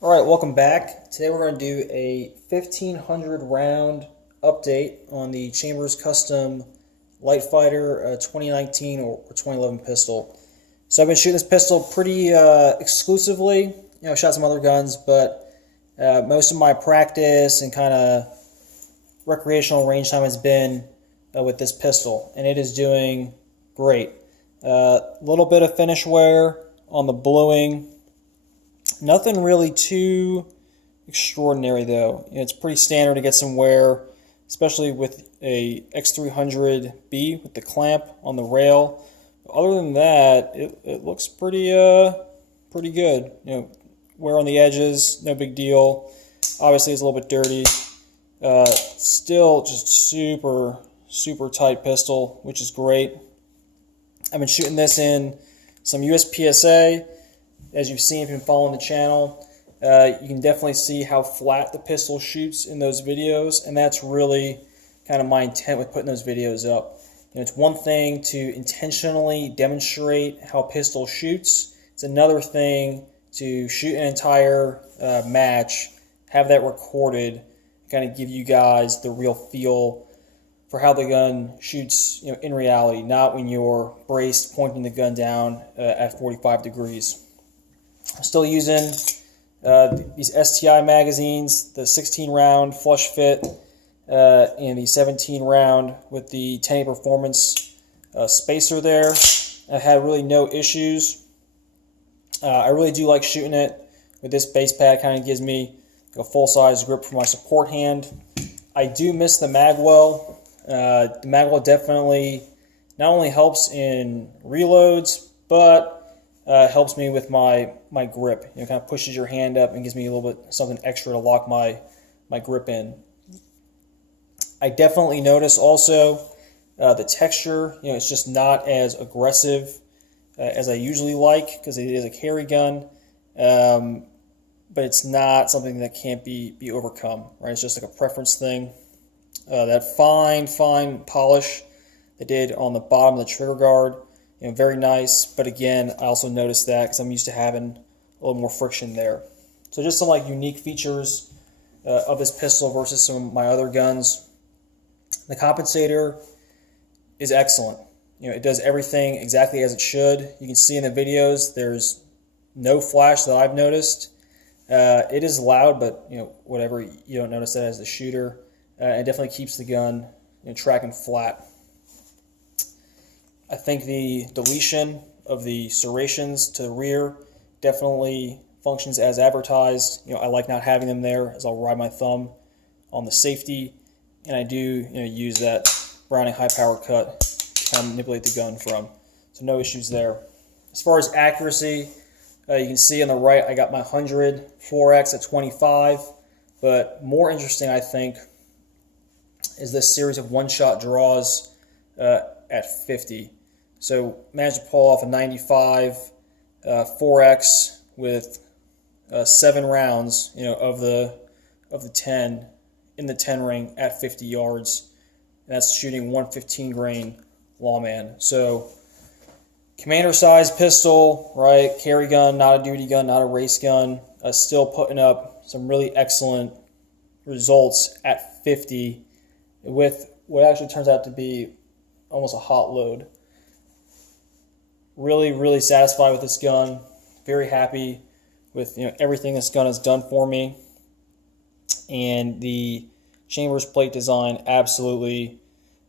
All right, welcome back. Today we're going to do a 1500 round update on the Chambers Custom Light Fighter 2019 or 2011 pistol. So I've been shooting this pistol pretty exclusively. I've shot some other guns, but most of my practice and kind of recreational range time has been with this pistol, and it is doing great. A little bit of finish wear on the bluing. Nothing really too extraordinary though. It's pretty standard to get some wear, especially with a X300B with the clamp on the rail. Other than that, it looks pretty good. Wear on the edges, no big deal. Obviously, it's a little bit dirty. Still just super tight pistol, which is great. I've been shooting this in some USPSA. As you've seen if you've been following the channel, you can definitely see how flat the pistol shoots in those videos, and that's really kind of my intent with putting those videos up. It's one thing to intentionally demonstrate how a pistol shoots. It's another thing to shoot an entire match, have that recorded, kind of give you guys the real feel for how the gun shoots in reality, not when you're braced pointing the gun down at 45 degrees. I'm still using these STI magazines, the 16 round flush fit and the 17 round with the 10A Performance spacer there. I've had really no issues. I really do like shooting it with this base pad. Kind of gives me a full-size grip for my support hand. I do miss the magwell. The magwell definitely not only helps in reloads, but helps me with my grip. Kind of pushes your hand up and gives me a little bit something extra to lock my grip in. I definitely notice also the texture. It's just not as aggressive as I usually like because it is a carry gun, but it's not something that can't be overcome. Right? It's just like a preference thing. That fine polish they did on the bottom of the trigger guard. Very nice, but again, I also noticed that because I'm used to having a little more friction there. So just some unique features of this pistol versus some of my other guns. The compensator is excellent. It does everything exactly as it should. You can see in the videos there's no flash that I've noticed. It is loud, but whatever, you don't notice that as the shooter. It definitely keeps the gun tracking flat. I think the deletion of the serrations to the rear definitely functions as advertised. I like not having them there as I'll ride my thumb on the safety, and I do use that Browning high power cut to kind of manipulate the gun from. So no issues there. As far as accuracy, you can see on the right I got my 100 4X at 25, but more interesting I think is this series of one-shot draws at 50. So managed to pull off a 95 4X with 7 rounds, of the 10 in the 10 ring at 50 yards. And that's shooting 115 grain lawman. So commander size pistol, right? Carry gun, not a duty gun, not a race gun. Still putting up some really excellent results at 50 with what actually turns out to be almost a hot load. Really satisfied with this gun. Very happy with everything this gun has done for me. And the Chambers plate design absolutely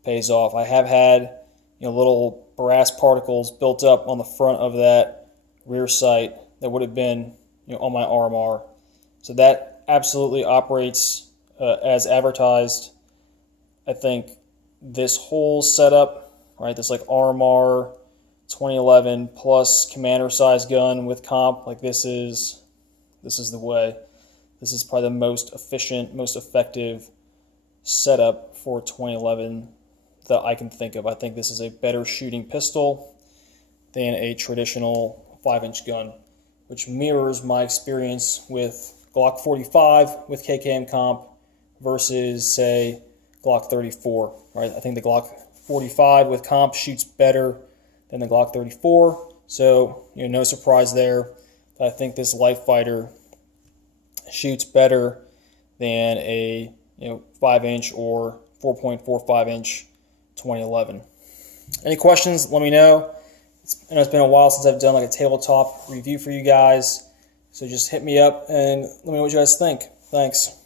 pays off. I have had little brass particles built up on the front of that rear sight that would have been on my RMR. So that absolutely operates as advertised. I think this whole setup, right, this RMR 2011 plus commander size gun with comp, this is the way. This is probably the most efficient, most effective setup for 2011 that I can think of. I think this is a better shooting pistol than a traditional 5-inch gun, which mirrors my experience with Glock 45 with KKM comp versus, say, Glock 34. Right? I think the Glock 45 with comp shoots better than the Glock 34, so no surprise there. I think this Light Fighter shoots better than a 5-inch or 4.45-inch 2011. Any questions? Let me know. It's been a while since I've done like a tabletop review for you guys, so just hit me up and let me know what you guys think. Thanks.